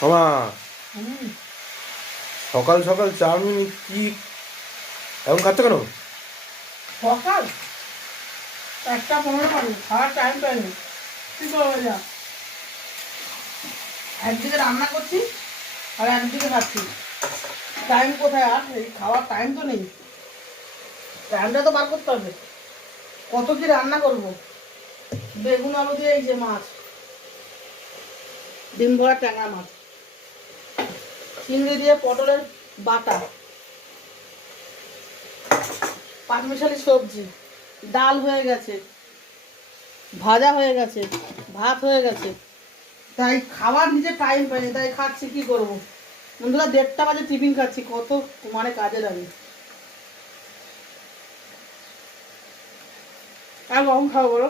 মামা, হুম। সকাল সকাল চাউমিন কি এখন খাচ্ছ কেন? সকাল 1:15 বাজে, খাওয়ার টাইম পাইনি। কি করবো যা, একদিকে রান্না করছি আর একদিকে খাচ্ছি। টাইম কোথায়? আর এই খাওয়ার টাইম তো নেই, টাইমটা তো বার করতে হবে। কত কি রান্না করব? বেগুন আলু দিয়ে এই যে মাছ, ডিম ভরা ট্যাংরা মাছ, চিংড়ি দিয়ে পটলের বাটা, পাঁচমিশালি সবজি, ডাল হয়ে গেছে, ভাজা হয়ে গেছে, ভাত হয়ে গেছে। তাই খাওয়ার নিজে টাইম পাইনি, তাই খাচ্ছি। কি করব বন্ধুরা, 1:30 বাজে টিফিন খাচ্ছি। কত মানে কাজে লাগে। আর কখন খাবো বলো?